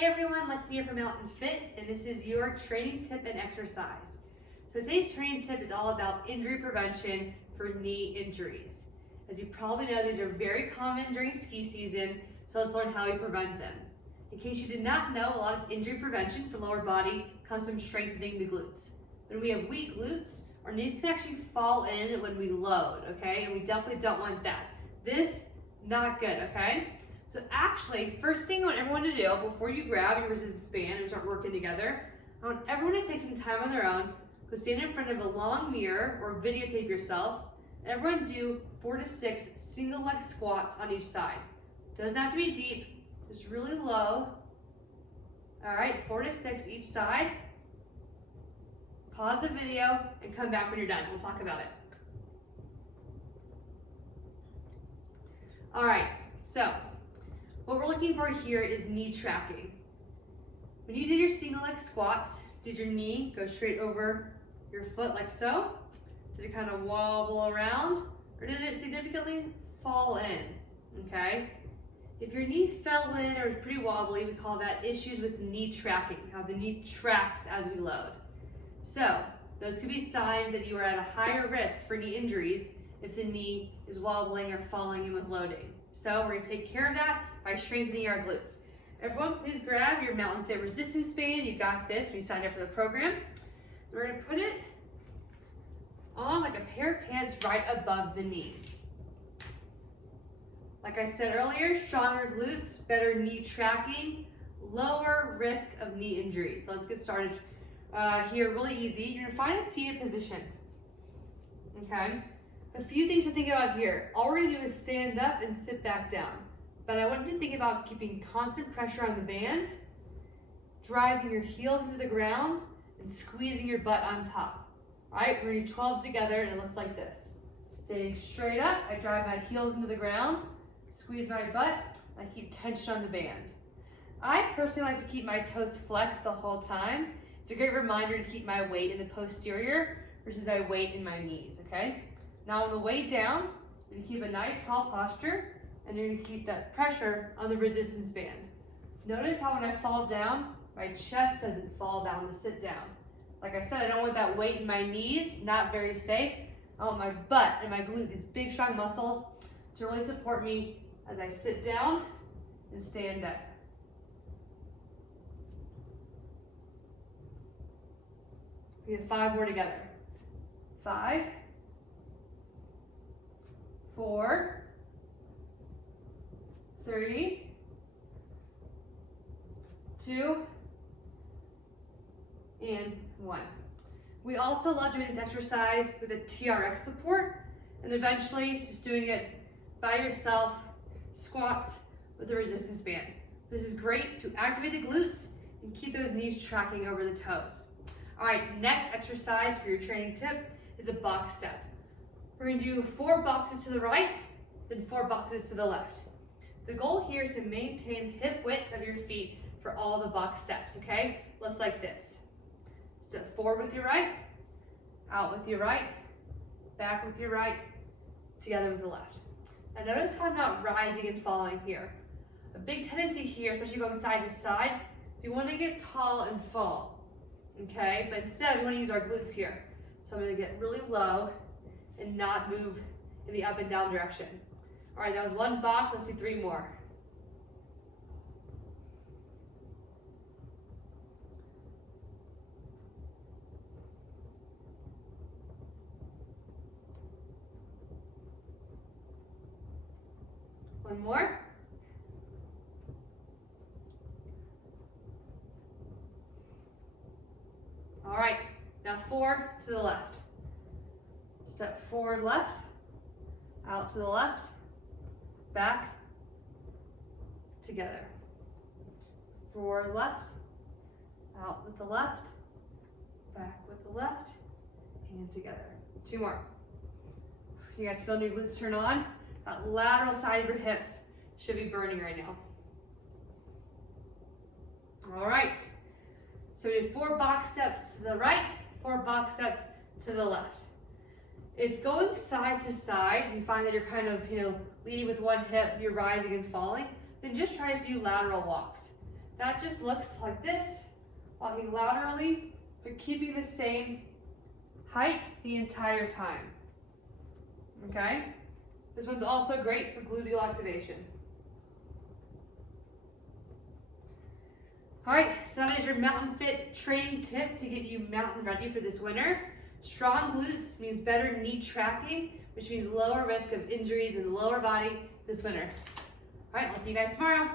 Hey everyone, Lexi here from Mountain Fit, and this is your training tip and exercise. So today's training tip is all about injury prevention for knee injuries. As you probably know, these are very common during ski season, so let's learn how we prevent them. In case you did not know, a lot of injury prevention for lower body comes from strengthening the glutes. When we have weak glutes, our knees can actually fall in when we load, okay? And we definitely don't want that. This, not good, okay? So actually, first thing I want everyone to do before you grab your resistance band and start working together, I want everyone to take some time on their own, go stand in front of a long mirror or videotape yourselves, and everyone do 4 to 6 single leg squats on each side. Doesn't have to be deep, just really low. All right, 4 to 6 each side. Pause the video and come back when you're done. We'll talk about it. All right, so what we're looking for here is knee tracking. When you did your single leg squats, did your knee go straight over your foot like so? Did it kind of wobble around? Or did it significantly fall in? Okay? If your knee fell in or is pretty wobbly, we call that issues with knee tracking, how the knee tracks as we load. So, those could be signs that you are at a higher risk for knee injuries if the knee is wobbling or falling in with loading. So we're gonna take care of that by strengthening our glutes. Everyone, please grab your Mountain Fit resistance band. You got this when you signed up for the program. We're gonna put it on like a pair of pants right above the knees. Like I said earlier, stronger glutes, better knee tracking, lower risk of knee injuries. So let's get started here really easy. You're gonna find a seated position, okay? A few things to think about here. All we're gonna do is stand up and sit back down. But I want you to think about keeping constant pressure on the band, driving your heels into the ground, and squeezing your butt on top. All right, we're gonna do 12 together, and it looks like this. Standing straight up, I drive my heels into the ground, squeeze my butt, I keep tension on the band. I personally like to keep my toes flexed the whole time. It's a great reminder to keep my weight in the posterior versus my weight in my knees, okay? Now on the way down, you're gonna keep a nice tall posture, and you're gonna keep that pressure on the resistance band. Notice how when I fall down, my chest doesn't fall down to sit down. Like I said, I don't want that weight in my knees, not very safe. I want my butt and my glute, these big strong muscles, to really support me as I sit down and stand up. We have 5 more together. 5, 4, 3, 2, and 1. We also love doing this exercise with a TRX support, and eventually just doing it by yourself, squats with a resistance band. This is great to activate the glutes and keep those knees tracking over the toes. All right, next exercise for your training tip is a box step. We're gonna do 4 boxes to the right, then 4 boxes to the left. The goal here is to maintain hip width of your feet for all the box steps, okay? Looks like this. Step forward with your right, out with your right, back with your right, together with the left. Now notice how I'm not rising and falling here. A big tendency here, especially going side to side, is you wanna get tall and fall, okay? But instead, we wanna use our glutes here. So I'm gonna get really low and not move in the up and down direction. All right, that was 1 box, let's do 3 more. One more. All right, now 4 to the left. Step forward left, out to the left, back, together. Forward left, out with the left, back with the left, and together. 2 more. You guys feel your glutes turn on? That lateral side of your hips should be burning right now. All right, so we did 4 box steps to the right, 4 box steps to the left. If going side to side, you find that you're kind of, leading with one hip, you're rising and falling, then just try a few lateral walks. That just looks like this, walking laterally, but keeping the same height the entire time. Okay? This one's also great for gluteal activation. All right, so that is your Mountain Fit training tip to get you mountain ready for this winter. Strong glutes means better knee tracking, which means lower risk of injuries in the lower body this winter. All right, I'll see you guys tomorrow.